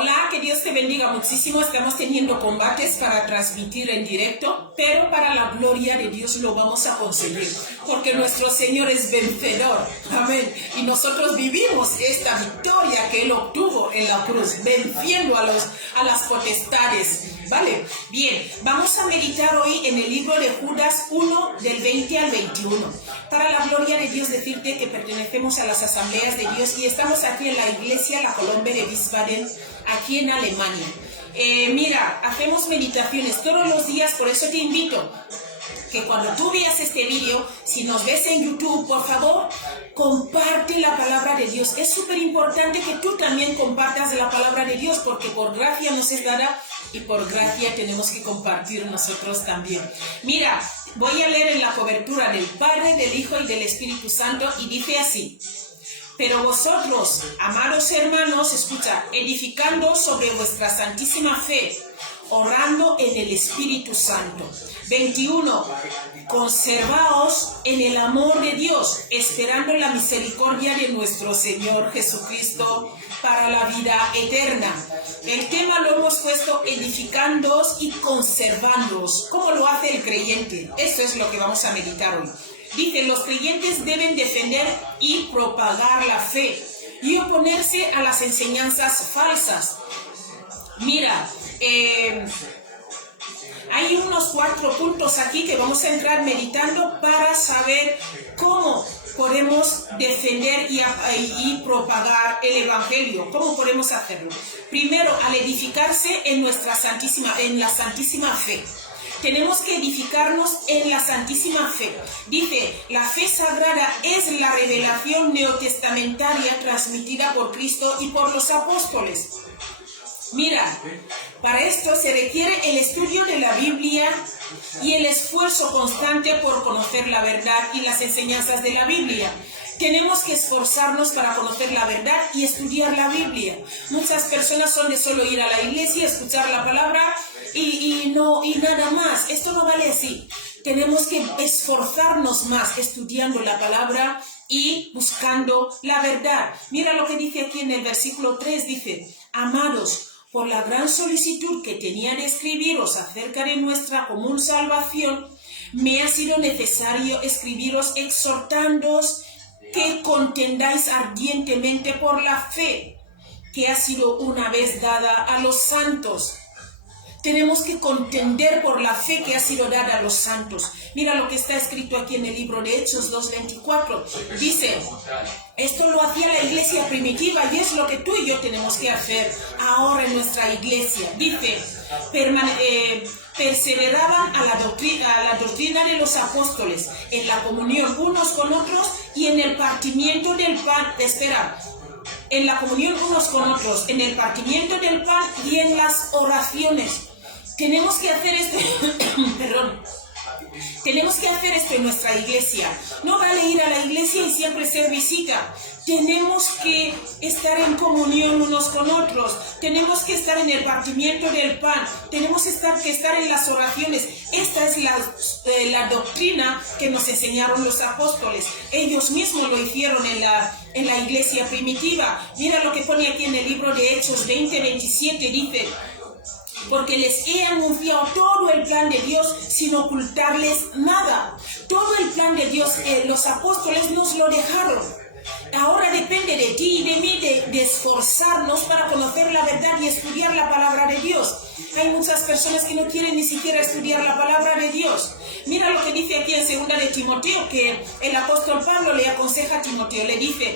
Hola, que Dios te bendiga muchísimo. Estamos teniendo combates para transmitir en directo, pero para la gloria de Dios lo vamos a conseguir, porque nuestro Señor es vencedor. Amén. Y nosotros vivimos esta victoria que Él obtuvo en la cruz, venciendo a las potestades. ¿Vale? Bien, vamos a meditar hoy en el libro de Judas 1, del 20 al 21. Para la gloria de Dios, decirte que pertenecemos a las asambleas de Dios y estamos aquí en la iglesia La Colombe de Wiesbaden, aquí en Alemania. Mira, hacemos meditaciones todos los días, por eso te invito que cuando tú veas este vídeo, si nos ves en YouTube, por favor, comparte la palabra de Dios. Es súper importante que tú también compartas la palabra de Dios, porque por gracia nos es dada y por gracia tenemos que compartir nosotros también. Mira, voy a leer en la cobertura del Padre, del Hijo y del Espíritu Santo, y dice así: pero vosotros, amados hermanos, escucha, edificando sobre vuestra santísima fe, orando en el Espíritu Santo. 21. Conservaos en el amor de Dios, esperando la misericordia de nuestro Señor Jesucristo para la vida eterna. El tema lo hemos puesto edificándoos y conservándoos. ¿Cómo lo hace el creyente? Esto es lo que vamos a meditar hoy. Dice, los creyentes deben defender y propagar la fe y oponerse a las enseñanzas falsas. Mira, hay unos 4 puntos aquí que vamos a entrar meditando para saber cómo podemos defender y propagar el Evangelio. ¿Cómo podemos hacerlo? Primero, al edificarse en la santísima fe. Tenemos que edificarnos en la santísima fe. Dice, la fe sagrada es la revelación neotestamentaria transmitida por Cristo y por los apóstoles. Mira, para esto se requiere el estudio de la Biblia y el esfuerzo constante por conocer la verdad y las enseñanzas de la Biblia. Tenemos que esforzarnos para conocer la verdad y estudiar la Biblia. Muchas personas son de solo ir a la iglesia, escuchar la palabra y nada más. Esto no vale así. Tenemos que esforzarnos más estudiando la palabra y buscando la verdad. Mira lo que dice aquí en el versículo 3, dice: amados, por la gran solicitud que tenía de escribiros acerca de nuestra común salvación, me ha sido necesario escribiros exhortándoos que contendáis ardientemente por la fe que ha sido una vez dada a los santos. Tenemos que contender por la fe que ha sido dada a los santos. Mira lo que está escrito aquí en el libro de Hechos 2:24. Dice, esto lo hacía la iglesia primitiva y es lo que tú y yo tenemos que hacer ahora en nuestra iglesia. Dice, perseveraban a la doctrina de los apóstoles, en la comunión unos con otros y en el partimiento del pan. En la comunión unos con otros, en el partimiento del pan y en las oraciones. Tenemos que hacer esto, tenemos que hacer esto en nuestra iglesia. No vale ir a la iglesia y siempre ser visita. Tenemos que estar en comunión unos con otros. Tenemos que estar en el partimiento del pan. Tenemos que estar en las oraciones. Esta es la doctrina que nos enseñaron los apóstoles. Ellos mismos lo hicieron en la iglesia primitiva. Mira lo que pone aquí en el libro de Hechos 20:27. Dice, porque les he anunciado todo el plan de Dios sin ocultarles nada. Todo el plan de Dios, los apóstoles nos lo dejaron. Ahora depende de ti y de mí de esforzarnos para conocer la verdad y estudiar la palabra de Dios. Hay muchas personas que no quieren ni siquiera estudiar la palabra de Dios. Mira lo que dice aquí en 2 de Timoteo, que el apóstol Pablo le aconseja a Timoteo. Le dice,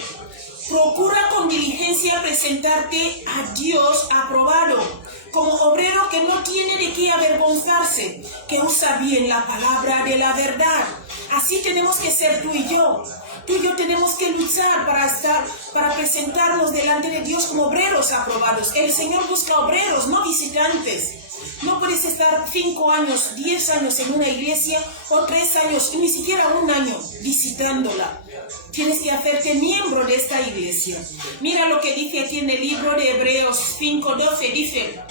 procura con diligencia presentarte a Dios aprobado, como obrero que no tiene de qué avergonzarse, que usa bien la palabra de la verdad. Así tenemos que ser tú y yo. Tú y yo tenemos que luchar para presentarnos delante de Dios como obreros aprobados. El Señor busca obreros, no visitantes. No puedes estar 5 años, 10 años en una iglesia o 3 años, ni siquiera 1 año visitándola. Tienes que hacerte miembro de esta iglesia. Mira lo que dice aquí en el libro de Hebreos 5:12. Dice,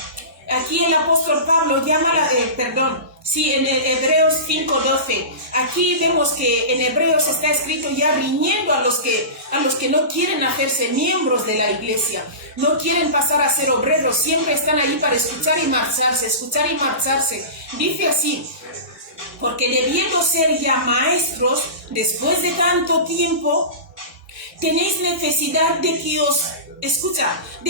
aquí el apóstol Pablo Sí, en Hebreos 5:12. Aquí vemos que en Hebreos está escrito ya riñendo a los que no quieren hacerse miembros de la iglesia, no quieren pasar a ser obreros, siempre están ahí para escuchar y marcharse, escuchar y marcharse. Dice así: porque debiendo ser ya maestros, después de tanto tiempo, tenéis necesidad de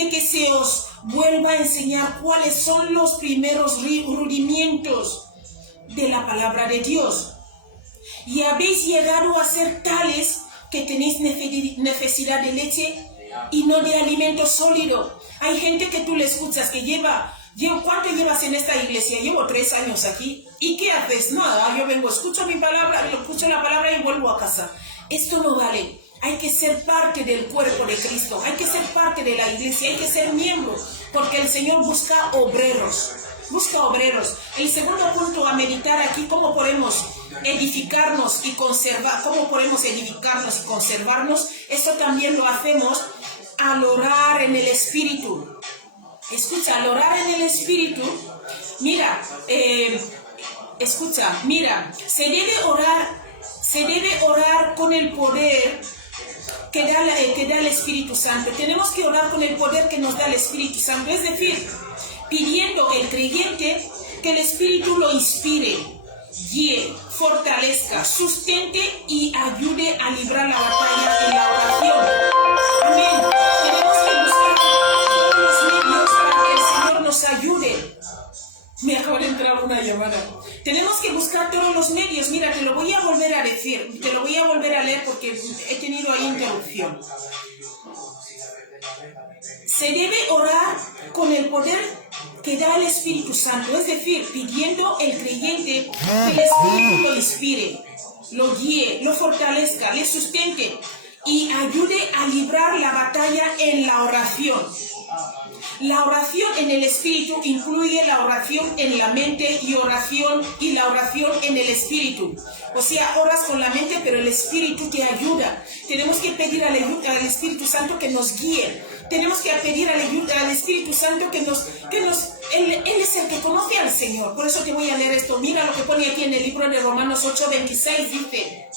que se os vuelva a enseñar cuáles son los primeros rudimentos de la palabra de Dios. Y habéis llegado a ser tales que tenéis necesidad de leche y no de alimento sólido. Hay gente que tú le escuchas que ¿cuánto llevas en esta iglesia? Llevo 3 años aquí. ¿Y qué haces? Nada, yo vengo, escucho la palabra y vuelvo a casa. Esto no vale. Hay que ser parte del cuerpo de Cristo. Hay que ser parte de la iglesia. Hay que ser miembro. Porque el Señor busca obreros. Busca obreros. El segundo punto a meditar aquí: cómo podemos edificarnos y conservar. ¿Cómo podemos edificarnos y conservarnos? Esto también lo hacemos al orar en el Espíritu. Escucha, al orar en el Espíritu, mira, se debe orar con el poder que da el Espíritu Santo. Tenemos que orar con el poder que nos da el Espíritu Santo, es decir, pidiendo el creyente que el Espíritu lo inspire, guíe, fortalezca, sustente y ayude a librar la batalla en la oración. Amén. Tenemos que buscar todos los medios para que el Señor nos ayude. Me acaba de entrar una llamada. Tenemos que buscar todos los medios. Mira, te lo voy a volver a decir, te lo voy a volver a leer porque he tenido ahí interrupción. Se debe orar con el poder que da el Espíritu Santo, es decir, pidiendo el creyente que el Espíritu lo inspire, lo guíe, lo fortalezca, le sustente y ayude a librar la batalla en la oración. La oración en el Espíritu incluye la oración en la mente y la oración en el Espíritu. O sea, oras con la mente, pero el Espíritu te ayuda. Tenemos que pedir al Espíritu Santo que nos guíe. Tenemos que pedir al Espíritu Santo que Él es el que conoce al Señor. Por eso te voy a leer esto. Mira lo que pone aquí en el libro de Romanos 8:26, dice: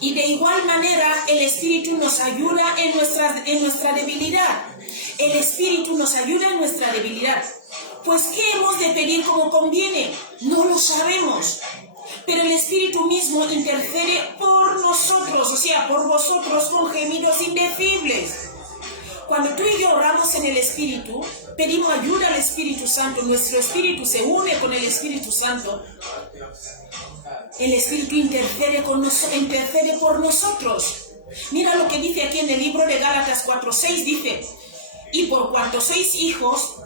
y de igual manera el Espíritu nos ayuda en nuestra debilidad. El Espíritu nos ayuda en nuestra debilidad. Pues ¿qué hemos de pedir como conviene? No lo sabemos. Pero el Espíritu mismo intercede por nosotros, o sea, por vosotros, con gemidos indecibles. Cuando tú y yo oramos en el Espíritu, pedimos ayuda al Espíritu Santo, nuestro Espíritu se une con el Espíritu Santo. El Espíritu intercede por nosotros. Mira lo que dice aquí en el libro de Gálatas 4:6, dice: y por cuanto sois hijos,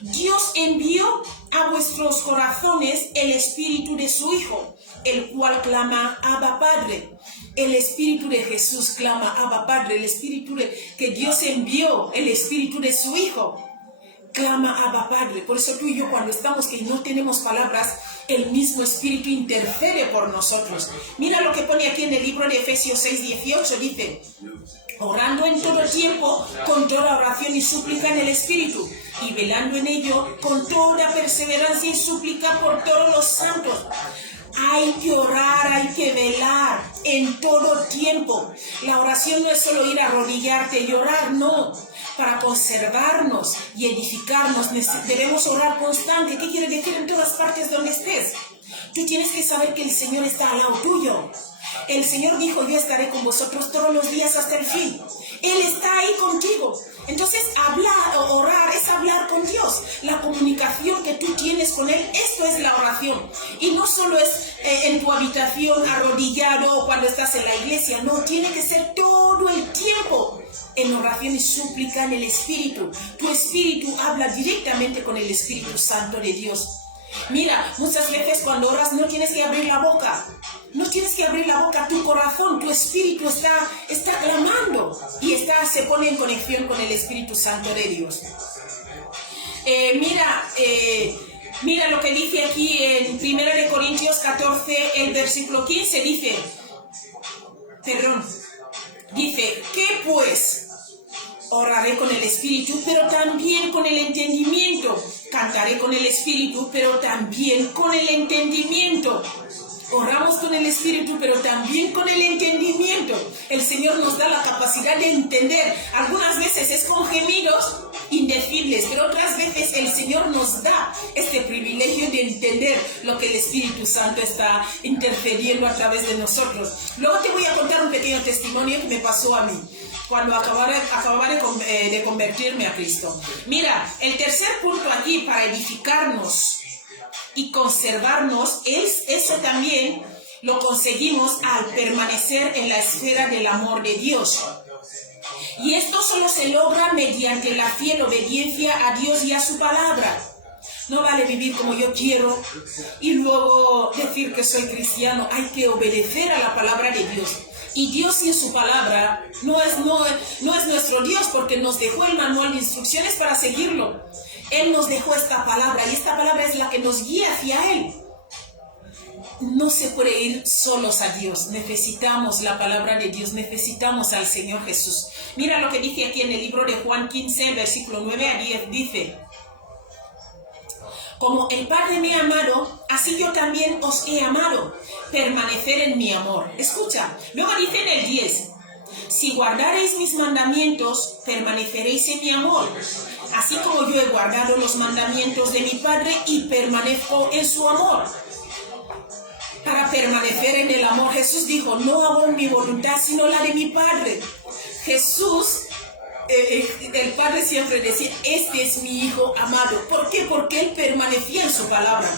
Dios envió a vuestros corazones el Espíritu de su Hijo, el cual clama: Abba, Padre. El Espíritu de Jesús clama: Abba, Padre. El Espíritu que Dios envió, el Espíritu de su Hijo, clama: Abba, Padre. Por eso tú y yo, cuando estamos que no tenemos palabras, el mismo Espíritu intercede por nosotros. Mira lo que pone aquí en el libro de Efesios 6:18, dice: orando en todo tiempo, con toda oración y súplica en el Espíritu, y velando en ello con toda perseverancia y súplica por todos los santos. Hay que orar, hay que velar en todo tiempo. La oración no es solo ir a arrodillarte y orar, no. Para conservarnos y edificarnos debemos orar constante. ¿Qué quiere decir? En todas partes donde estés. Tú tienes que saber que el Señor está al lado tuyo. El Señor dijo: yo estaré con vosotros todos los días hasta el fin. Él está ahí contigo. Entonces, orar es hablar con Dios. La comunicación que tú tienes con Él, esto es la oración. Y no solo es en tu habitación, arrodillado, o cuando estás en la iglesia. No, tiene que ser todo el tiempo en oración y súplica en el Espíritu. Tu Espíritu habla directamente con el Espíritu Santo de Dios. Mira, muchas veces cuando oras no tienes que abrir la boca. No tienes que abrir la boca, tu corazón, tu espíritu está clamando y se pone en conexión con el Espíritu Santo de Dios. Mira lo que dice aquí en 1 Corintios 14, el versículo 15, dice, ¿qué pues? Oraré con el Espíritu, pero también con el entendimiento, cantaré con el espíritu, pero también con el entendimiento. Oramos con el espíritu, pero también con el entendimiento. El Señor nos da la capacidad de entender. Algunas veces es con gemidos indecibles, pero otras veces el Señor nos da este privilegio de entender lo que el Espíritu Santo está interfiriendo a través de nosotros. Luego te voy a contar un pequeño testimonio que me pasó a mí cuando acababa de convertirme a Cristo. Mira, el tercer punto aquí para edificarnos y conservarnos, eso también lo conseguimos al permanecer en la esfera del amor de Dios. Y esto solo se logra mediante la fiel obediencia a Dios y a su palabra. No vale vivir como yo quiero y luego decir que soy cristiano. Hay que obedecer a la palabra de Dios. Y Dios sin su palabra no es nuestro Dios, porque nos dejó el manual de instrucciones para seguirlo. Él nos dejó esta palabra y esta palabra es la que nos guía hacia Él. No se puede ir solos a Dios. Necesitamos la palabra de Dios, necesitamos al Señor Jesús. Mira lo que dice aquí en el libro de Juan 15, versículo 9 a 10, dice: como el Padre me ha amado, así yo también os he amado. Permanecer en mi amor. Escucha, luego dice en el 10: si guardareis mis mandamientos, permaneceréis en mi amor, así como yo he guardado los mandamientos de mi Padre y permanezco en su amor. Para permanecer en el amor, Jesús dijo: no hago mi voluntad sino la de mi Padre. Jesús, el Padre siempre decía: este es mi Hijo amado. ¿Por qué? Porque Él permanecía en su palabra.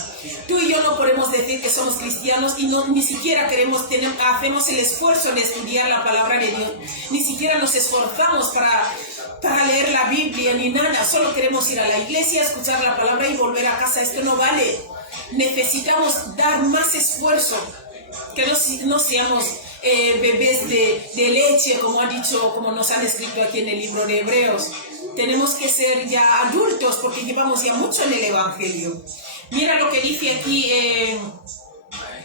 Tú y yo no podemos decir que somos cristianos y ni siquiera hacemos el esfuerzo de estudiar la palabra de Dios. Ni siquiera nos esforzamos para leer la Biblia ni nada. Solo queremos ir a la iglesia, escuchar la palabra y volver a casa. Esto no vale. Necesitamos dar más esfuerzo. Que no seamos bebés de leche, como nos han escrito aquí en el libro de Hebreos. Tenemos que ser ya adultos porque llevamos ya mucho en el Evangelio. Mira lo que dice aquí.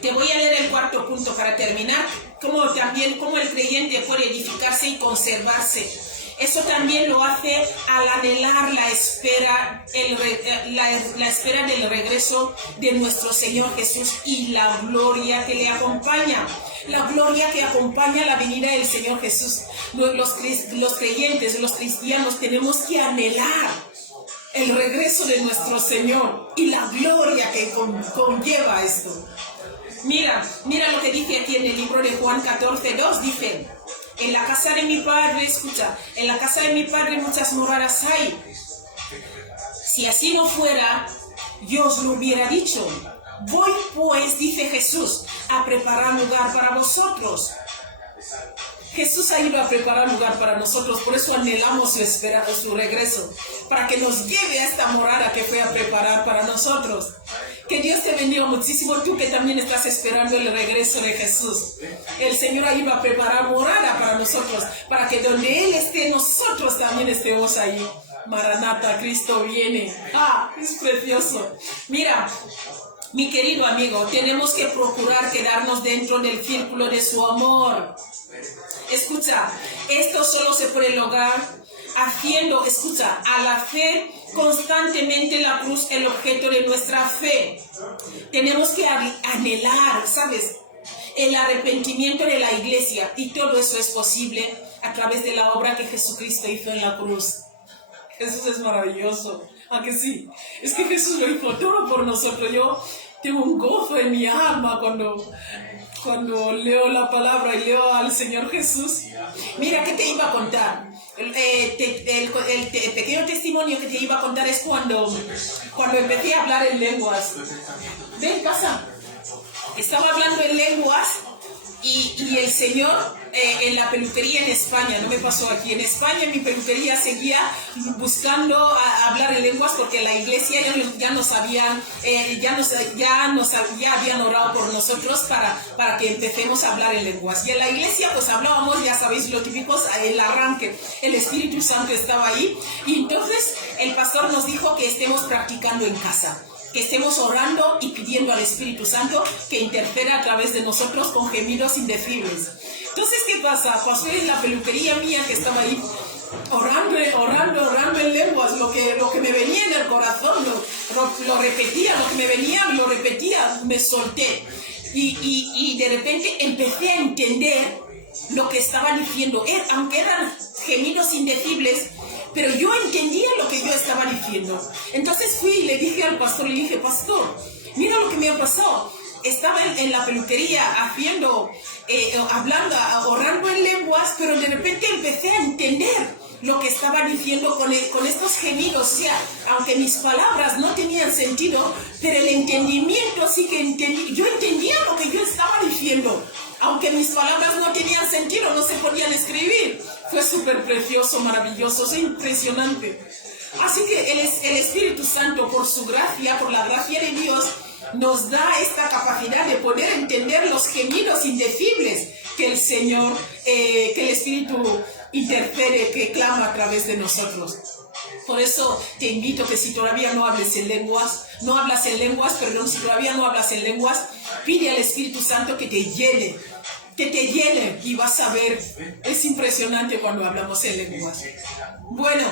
Te voy a leer el cuarto punto para terminar. Cómo el creyente puede edificarse y conservarse. Eso también lo hace al anhelar la espera del regreso de nuestro Señor Jesús y la gloria que le acompaña. La gloria que acompaña la venida del Señor Jesús. Los creyentes, los cristianos, tenemos que anhelar el regreso de nuestro Señor y la gloria que conlleva esto. Mira lo que dice aquí en el libro de Juan 14:2, dice: en la casa de mi Padre, escucha, en la casa de mi Padre muchas moradas hay. Si así no fuera, yo os lo hubiera dicho. Voy pues, dice Jesús, a preparar lugar para vosotros. Jesús ha ido a preparar lugar para nosotros, por eso anhelamos su regreso, para que nos lleve a esta morada que fue a preparar para nosotros. Que Dios te bendiga muchísimo, tú que también estás esperando el regreso de Jesús. El Señor ha ido a preparar morada para nosotros, para que donde Él esté, nosotros también estemos ahí. Maranata, Cristo viene. Es precioso. Mira, mi querido amigo, tenemos que procurar quedarnos dentro del círculo de su amor. Escucha, esto solo se puede lograr haciendo, al hacer constantemente la cruz el objeto de nuestra fe. Tenemos que anhelar, ¿sabes?, el arrepentimiento de la iglesia, y todo eso es posible a través de la obra que Jesucristo hizo en la cruz. Jesús es maravilloso, ¿a que sí? Es que Jesús lo hizo todo por nosotros. Yo tengo un gozo en mi alma cuando leo la palabra y leo al Señor Jesús. Mira, ¿qué te iba a contar? El pequeño testimonio que te iba a contar es cuando empecé a hablar en lenguas. Ven, pasa. Estaba hablando en lenguas y el Señor en la peluquería en España, no me pasó aquí. En España, en mi peluquería, seguía buscando hablar en lenguas porque la iglesia ya habían orado por nosotros para que empecemos a hablar en lenguas. Y en la iglesia pues hablábamos, ya sabéis, lo típico, el arranque, el Espíritu Santo estaba ahí. Y entonces el pastor nos dijo que estemos practicando en casa, que estemos orando y pidiendo al Espíritu Santo que interceda a través de nosotros con gemidos indecibles. Entonces, ¿qué pasa? Pasó en la peluquería mía que estaba ahí orando en lenguas, lo que me venía en el corazón, lo repetía, lo que me venía, lo repetía, me solté. Y de repente empecé a entender lo que estaba diciendo, aunque eran gemidos indecibles, pero yo entendía lo que yo estaba diciendo. Entonces fui y le dije al pastor, le dije, pastor, mira lo que me ha pasado. Estaba en la peluquería hablando, orando en lenguas, pero de repente empecé a entender lo que estaba diciendo con estos gemidos. O sea, aunque mis palabras no tenían sentido, pero el entendimiento sí que entendí. Yo entendía lo que yo estaba diciendo, aunque mis palabras no tenían sentido, no se podían escribir. Fue súper precioso, maravilloso, es impresionante. Así que el Espíritu Santo, por su gracia, por la gracia de Dios, nos da esta capacidad de poder entender los gemidos indecibles que el Señor, que el Espíritu intercede, que clama a través de nosotros. Por eso te invito que si todavía no hablas en lenguas, si todavía no hablas en lenguas, pide al Espíritu Santo que te llene y vas a ver, es impresionante cuando hablamos en lenguas. Bueno,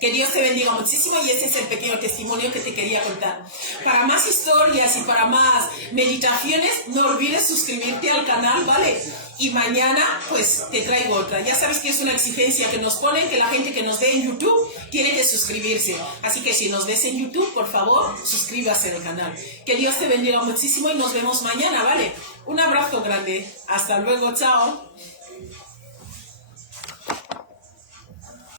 que Dios te bendiga muchísimo y ese es el pequeño testimonio que te quería contar. Para más historias y para más meditaciones, no olvides suscribirte al canal, ¿vale? Y mañana, pues, te traigo otra. Ya sabes que es una exigencia que nos ponen, que la gente que nos ve en YouTube tiene que suscribirse. Así que si nos ves en YouTube, por favor, suscríbase al canal. Que Dios te bendiga muchísimo y nos vemos mañana, ¿vale? Un abrazo grande. Hasta luego, chao.